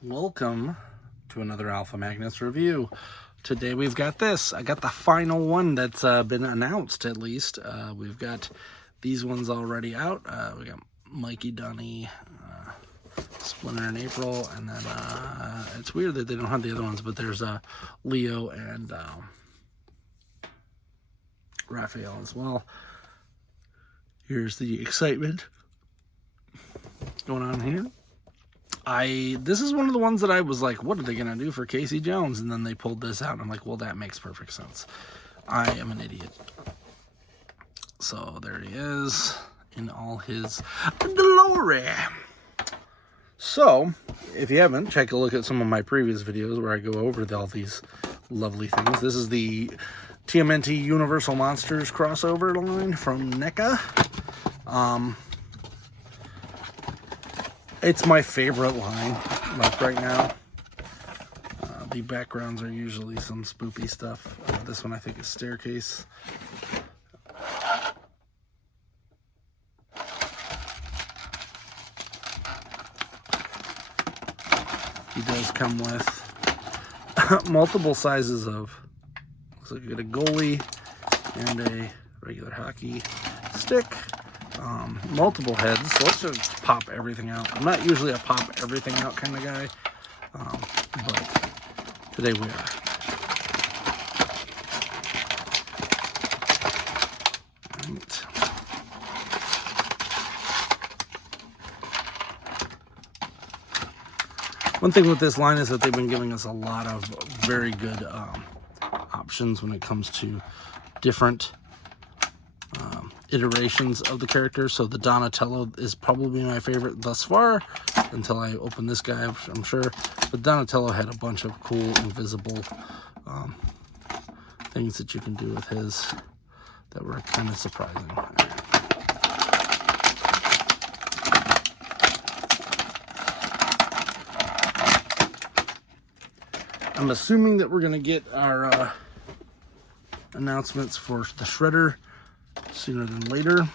Welcome to another Alpha Magnus review. Today we've got this. I got the final one that's been announced, at least. We've got these ones already out. We got Mikey, Dunny, Splinter in April, and then it's weird that they don't have the other ones, but there's Leo and Raphael as well. Here's the excitement going on here. This is one of the ones that I was like, what are they going to do for Casey Jones? And then they pulled this out, and I'm like, well, that makes perfect sense. I am an idiot. So there he is in all his glory. So, if you haven't, take a look at some of my previous videos where I go over all these lovely things. This is the TMNT Universal Monsters crossover line from NECA. It's my favorite line, like right now. The backgrounds are usually some spoopy stuff. This one I think is Staircase. He does come with multiple sizes of, looks like you get a goalie and a regular hockey stick. Multiple heads, so let's just pop everything out. I'm not usually a pop everything out kind of guy, but today we are. Right. One thing with this line is that they've been giving us a lot of very good options when it comes to different iterations of the characters. So the Donatello is probably my favorite thus far until I open this guy, I'm sure. But Donatello had a bunch of cool invisible things that you can do with his that were kind of surprising. I'm assuming that we're going to get our announcements for the Shredder sooner than later.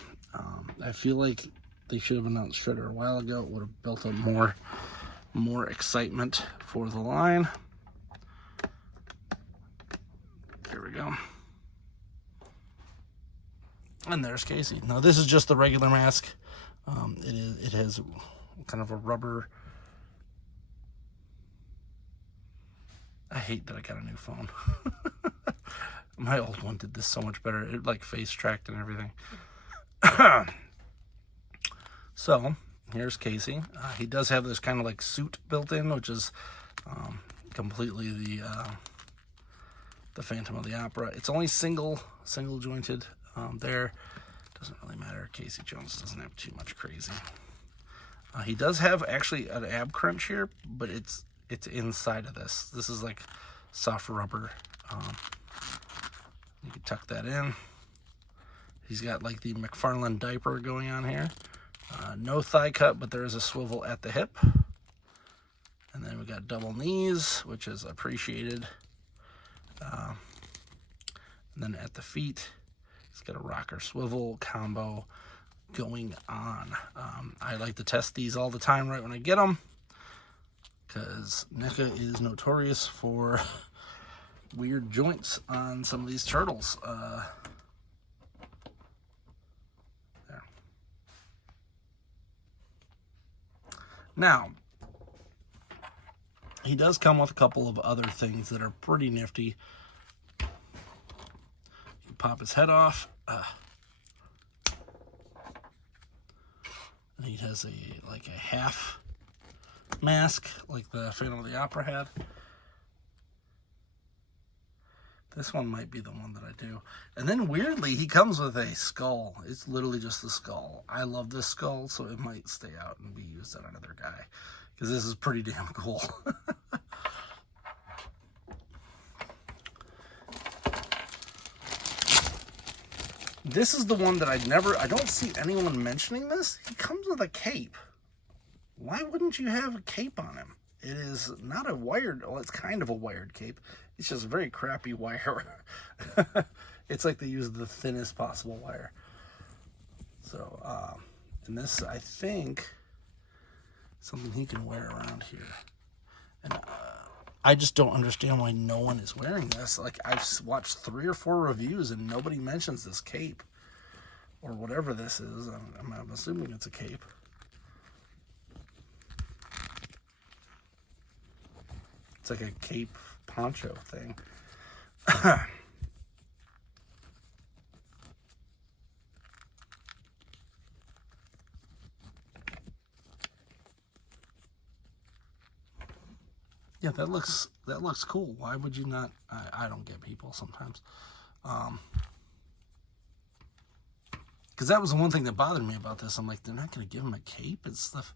I feel like they should have announced Shredder a while ago. It would have built up more excitement for the line. There we go. And there's Casey. Now this is just the regular mask. It has kind of a rubber. I hate that I got a new phone. My old one did this so much better. It like face tracked and everything. So here's Casey. He does have this kind of like suit built in, which is completely the Phantom of the Opera. It's only single jointed there. Doesn't really matter. Casey Jones doesn't have too much crazy. He does have actually an ab crunch here, but it's inside of this. This is like soft rubber. You can tuck that in. He's got like the McFarlane diaper going on here. No thigh cut, but there is a swivel at the hip. And then we got double knees, which is appreciated. And then at the feet, he's got a rocker swivel combo going on. I like to test these all the time right when I get them, because NECA is notorious for weird joints on some of these turtles. There. Now, he does come with a couple of other things that are pretty nifty. You can pop his head off. And he has a half mask like the Phantom of the Opera had. This one might be the one that I do. And then weirdly, he comes with a skull. It's literally just the skull. I love this skull, so it might stay out and be used on another guy, because this is pretty damn cool. This is the one that I don't see anyone mentioning this. He comes with a cape. Why wouldn't you have a cape on him? It is not a wired, well, it's kind of a wired cape. It's just very crappy wire. It's like they use the thinnest possible wire. So, and this, I think, something he can wear around here. I just don't understand why no one is wearing this. Like, I've watched 3 or 4 reviews and nobody mentions this cape. Or whatever this is. I'm assuming it's a cape. It's like a cape poncho thing. Yeah, that looks cool. Why would you not? I don't get people sometimes. Because that was the one thing that bothered me about this. I'm like, they're not going to give him a cape and stuff,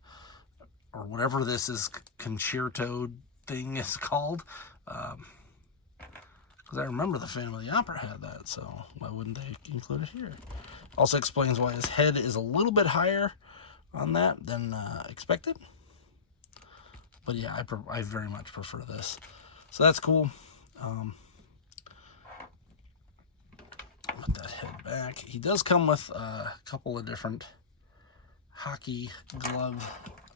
or whatever this is, concerto thing is called. Because I remember the Phantom of the Opera had that, so why wouldn't they include it here? Also explains why his head is a little bit higher on that than expected. But yeah, I very much prefer this. So that's cool. Put that head back. He does come with a couple of different hockey glove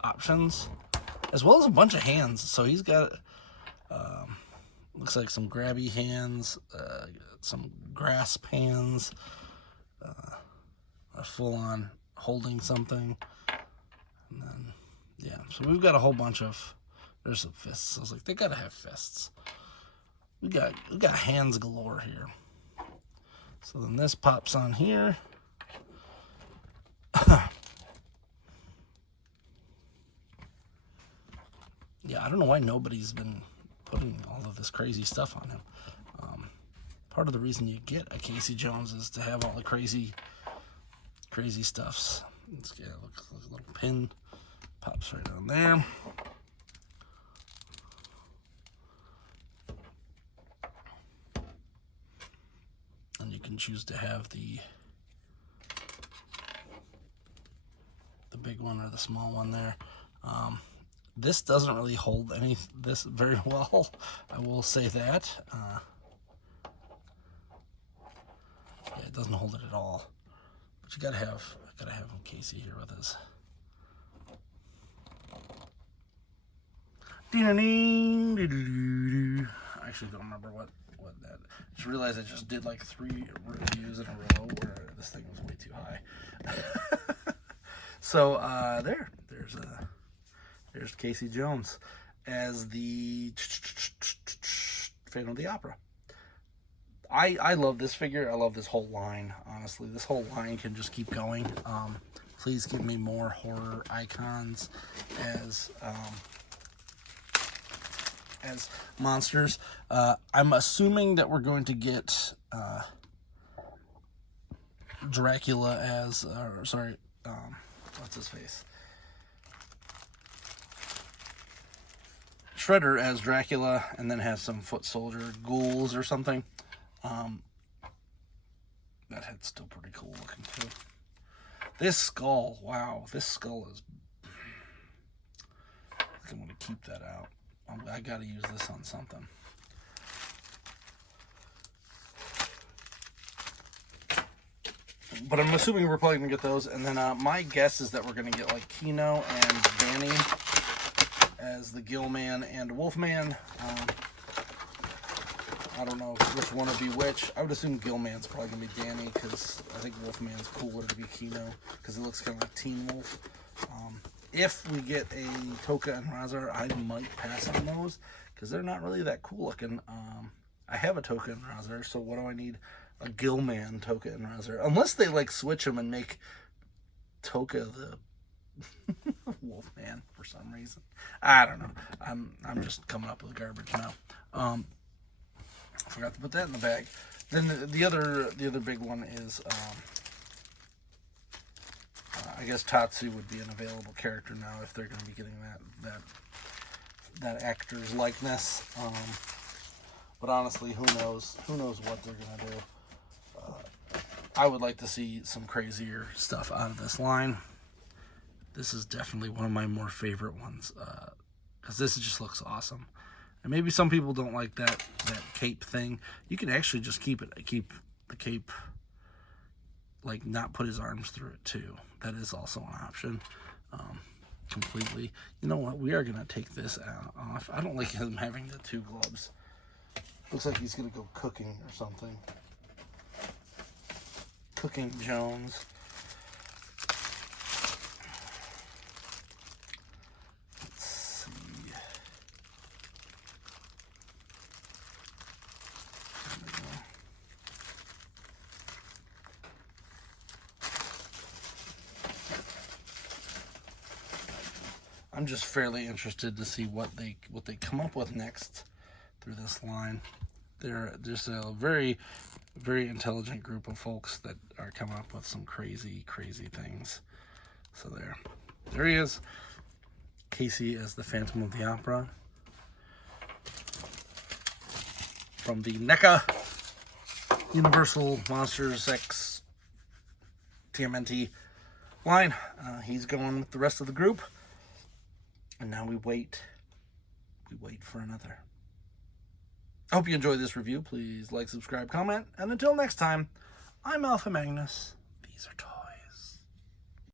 options, as well as a bunch of hands. So he's got, looks like some grabby hands, some grasp hands, a full-on holding something. And then, yeah, so we've got a whole bunch of, there's some fists. I was like, they gotta have fists. We got hands galore here. So then this pops on here. Yeah, I don't know why nobody's been putting all of this crazy stuff on him. Part of the reason you get a Casey Jones is to have all the crazy stuffs. Let's get a little pin. Pops right on there. And you can choose to have the big one or the small one there. This doesn't really hold this very well. I will say that. Yeah, it doesn't hold it at all. But you gotta have Casey here with us. I actually don't remember what that. Just realized I just did like 3 reviews in a row where this thing was way too high. So there's Casey Jones as the Phantom of the Opera. I love this figure. I love this whole line. Honestly, this whole line can just keep going. Please give me more horror icons as monsters. I'm assuming that we're going to get Dracula as, what's his face? Shredder as Dracula, and then has some foot soldier ghouls or something. That head's still pretty cool looking too. This skull, wow, this skull is. I think I'm gonna keep that out. I gotta use this on something. But I'm assuming we're probably gonna get those, and then my guess is that we're gonna get like Kino and Danny as the Gill Man and Wolfman. I don't know which one would be which. I would assume Gill Man's probably gonna be Danny, because I think Wolfman's cooler to be Kino, because it looks kind of like Teen Wolf. If we get a Toka and Razar, I might pass on those, because they're not really that cool looking. I have a Toka and Razar, so what do I need? A Gill Man Toka and Razar, unless they like switch them and make Toka the Wolfman for some reason. I don't know. I'm just coming up with garbage now. Forgot to put that in the bag. Then the other big one is I guess Tatsu would be an available character now if they're going to be getting that actor's likeness. But honestly, who knows? Who knows what they're going to do? I would like to see some crazier stuff out of this line. This is definitely one of my more favorite ones, because this just looks awesome. And maybe some people don't like that cape thing. You can actually just keep the cape, like not put his arms through it too. That is also an option. completely. You know what? We are going to take this off. I don't like him having the two gloves. Looks like he's going to go cooking or something. Cooking Jones. Let's see. I'm just fairly interested to see what they come up with next through this line. They're just a very, very intelligent group of folks that are coming up with some crazy, crazy things. So there he is. Casey as the Phantom of the Opera from the NECA Universal Monsters X TMNT line. He's going with the rest of the group. And now we wait for another. I hope you enjoyed this review. Please like, subscribe, comment. And until next time, I'm Alpha Magnus. These are toys.